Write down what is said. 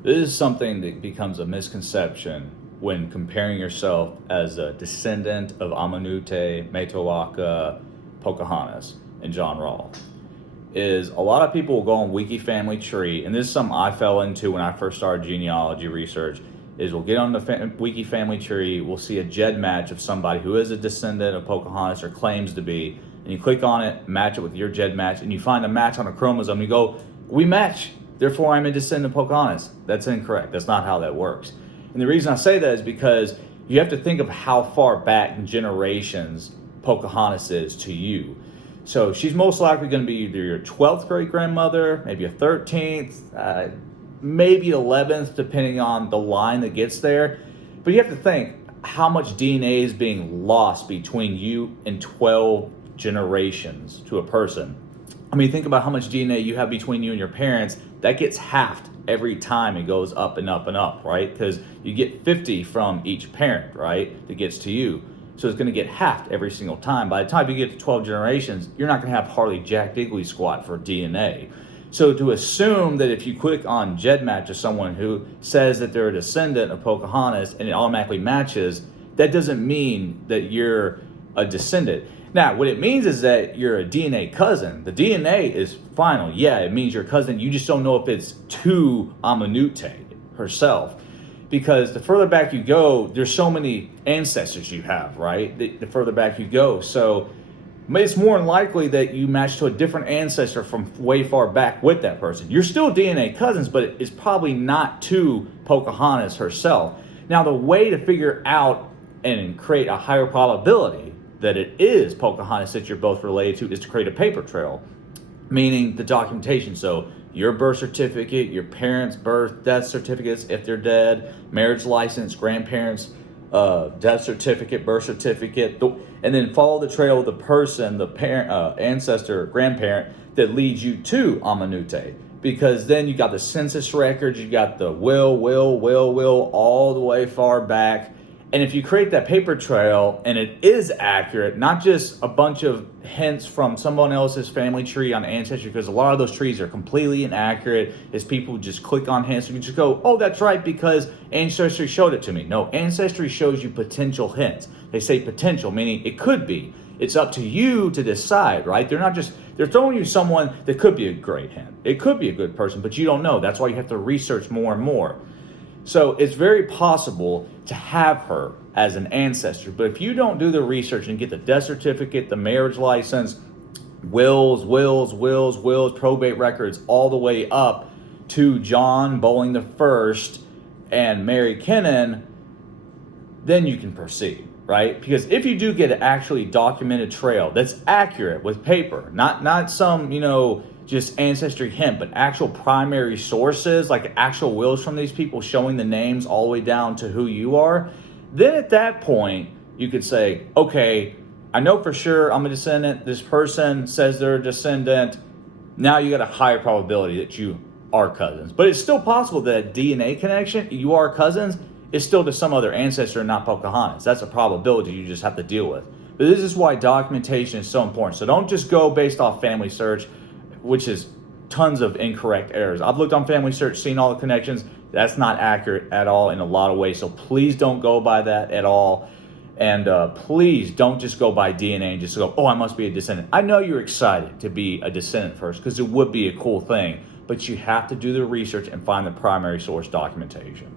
This is something that becomes a misconception when comparing yourself as a descendant of Amanute, Matoka, Pocahontas, and John Rawl. Is a lot of people will go on Wiki Family Tree, and this is something I fell into when I first started genealogy research, is we'll get on the Wiki Family Tree, we'll see a GED match of somebody who is a descendant of Pocahontas or claims to be, and you click on it, match it with your GED match, and you find a match on a chromosome, and you go, we match, therefore I'm a descendant of Pocahontas. That's incorrect. That's not how that works. And the reason I say that is because you have to think of how far back in generations Pocahontas is to you. So she's most likely going to be either your 12th great grandmother, maybe a 13th, maybe 11th, depending on the line that gets there. But you have to think how much DNA is being lost between you and 12 generations to a person. I mean, think about how much DNA you have between you and your parents. That gets halved every time it goes up and up and up, right? Because you get 50 from each parent, right? That gets to you. So it's going to get halved every single time. By the time you get to 12 generations, you're not going to have hardly jack diggly squat for DNA. So to assume that if you click on GEDmatch of someone who says that they're a descendant of Pocahontas and it automatically matches, that doesn't mean that you're a descendant. Now, what it means is that you're a DNA cousin. The DNA is final. Yeah, it means you're a cousin. You just don't know if it's to Amanute herself. Because the further back you go, there's so many ancestors you have, right? The further back you go. So it's more than likely that you match to a different ancestor from way far back with that person. You're still DNA cousins, but it's probably not to Pocahontas herself. Now, the way to figure out and create a higher probability that it is Pocahontas that you're both related to is to create a paper trail, meaning the documentation. So your birth certificate, your parents' birth, death certificates if they're dead, marriage license, grandparents' death certificate, birth certificate, and then follow the trail of the person, the parent, ancestor, grandparent that leads you to Amanute. Because then you got the census records, you got the will, all the way far back. And if you create that paper trail and it is accurate, not just a bunch of hints from someone else's family tree on Ancestry, because a lot of those trees are completely inaccurate, as people just click on hints and you just go, oh, that's right, because Ancestry showed it to me. No, Ancestry shows you potential hints. They say potential, meaning it could be. It's up to you to decide, right? They're throwing you someone that could be a great hint. It could be a good person, but you don't know. That's why you have to research more and more. So it's very possible to have her as an ancestor. But if you don't do the research and get the death certificate, the marriage license, wills, probate records, all the way up to John Bowling the First and Mary Kennan, then you can proceed, right? Because if you do get an actually documented trail that's accurate with paper, not some, just ancestry hint, but actual primary sources, like actual wills from these people showing the names all the way down to who you are, then at that point, you could say, okay, I know for sure I'm a descendant. This person says they're a descendant. Now you got a higher probability that you are cousins. But it's still possible that DNA connection, you are cousins, is still to some other ancestor and not Pocahontas. That's a probability you just have to deal with. But this is why documentation is so important. So don't just go based off family search, which is tons of incorrect errors. I've looked on family search, seen all the connections. That's not accurate at all in a lot of ways. So please don't go by that at all. And please don't just go by DNA and just go, oh, I must be a descendant. I know you're excited to be a descendant first because it would be a cool thing, but you have to do the research and find the primary source documentation.